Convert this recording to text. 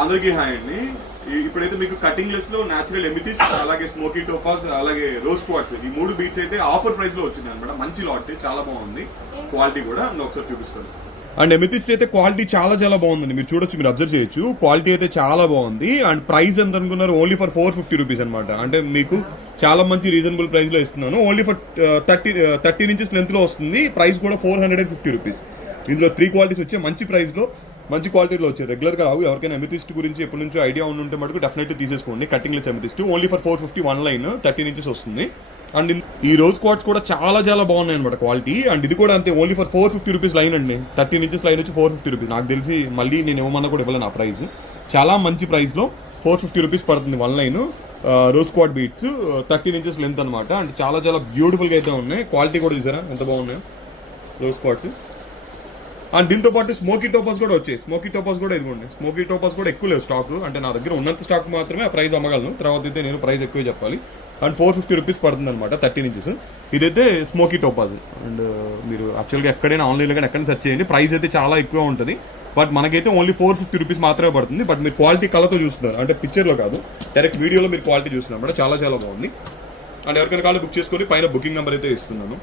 అందరికీ హాయ్ అండి. ఇప్పుడైతే మీకు కటింగ్ లెస్ లో న్యాచురల్ ఎమితిస్, అలాగే స్మోకీ టోపాస్, అలాగే రోజ్ క్వార్ట్స్ ఈ 3 బీట్స్ అయితే ఆఫర్ ప్రైస్ లో వచ్చింది అనమాట. మంచి లాట్, చాలా బాగుంది క్వాలిటీ కూడా. నేను ఒకసారి చూపిస్తాను. అండ్ ఎమితిస్ట్ అయితే క్వాలిటీ చాలా బాగుందండి. మీరు చూడొచ్చు, మీరు అబ్జర్వ్ చేయొచ్చు. క్వాలిటీ అయితే చాలా బాగుంది. అండ్ ప్రైస్ ఎంత అనుకున్నారు? ఓన్లీ ఫర్ 450 రూపీస్ అనమాట. అంటే మీకు చాలా మంచి రీజనబుల్ ప్రైస్ లో ఇస్తున్నాను. ఓన్లీ ఫర్ 13 ఇంచెస్ లెంత్ లో వస్తుంది. ప్రైస్ కూడా 450 రూపీస్. ఇందులో 3 క్వాలిటీస్ వచ్చాయి. మంచి ప్రైస్ లో మంచి క్వాలిటీలో వచ్చాయి. రెగ్యులర్గా రావు. ఎవరికైనా ఎమితిస్ట్ గురించి ఎప్పటి నుంచో ఐడియా ఉంటే మటుకు డెఫినెట్లీ తీసేసుకోండి. Cutting less amethyst only for 450, 1 line 13 inches వస్తుంది. అండ్ ఈ రోజ్ క్వార్ట్స్ కూడా చాలా బాగున్నాయి అనమాట క్వాలిటీ. అండ్ ఇది కూడా అంతే, ఓన్లీ ఫర్ 450 రూపీస్ లైన్ అండి. 13 ఇంచెస్ లైన్ వచ్చి 450 రూపీస్. నాకు తెలిసి మళ్ళీ నేను ఇవ్వమన్నా కూడా ఇవ్వలేను ఆ ప్రైస్. చాలా మంచి ప్రైస్లో 450 రూపీస్ పడుతుంది 1 line rose quartz beads, 13 inches length అనమాట. అండ్ చాలా బ్యూటిఫుల్గా అయితే ఉన్నాయి. క్వాలిటీ కూడా చూసారా ఎంత బాగున్నాయో రోజ్ క్వార్ట్స్. అండ్ దీంతో పాటు స్మోకీ టోపాస్ కూడా వచ్చాయి. స్మోకీ టోపాస్ కూడా ఇదిగోండి. స్మోకీ టోపాస్ కూడా ఎక్కువ లేవు స్టాక్. అంటే నా దగ్గర ఉన్నంత స్టాక్ మాత్రమే ఆ ప్రైస్ అమ్మగలను. తర్వాత అయితే నేను ప్రైస్ ఎక్కువ చెప్పాలి. అండ్ 450 రూపీస్ పడుతుంది అనమాట 13 ఇంచెస్. ఇదైతే స్మోకీ టోపాస్. అండ్ మీరు యాక్చువల్గా ఎక్కడైనా ఆన్లైన్లో కానీ ఎక్కడైనా సెర్చ్ చేయండి. ప్రైస్ అయితే చాలా ఎక్కువ ఉంటుంది. బట్ మనకైతే ఓన్లీ 450 రూపీస్ మాత్రమే పడుతుంది. బట్ మీరు క్వాలిటీ కలర్తో చూస్తున్నారు, అంటే పిక్చర్లో కాదు, డైరెక్ట్ వీడియోలో మీరు క్వాలిటీ చూస్తున్నారు అనమాట. చాలా బాగుంది. అండ్ ఎవరికైనా కావాలి బుక్ చేసుకొని పైన బుకింగ్ నెంబర్ అయితే ఇస్తున్నాను.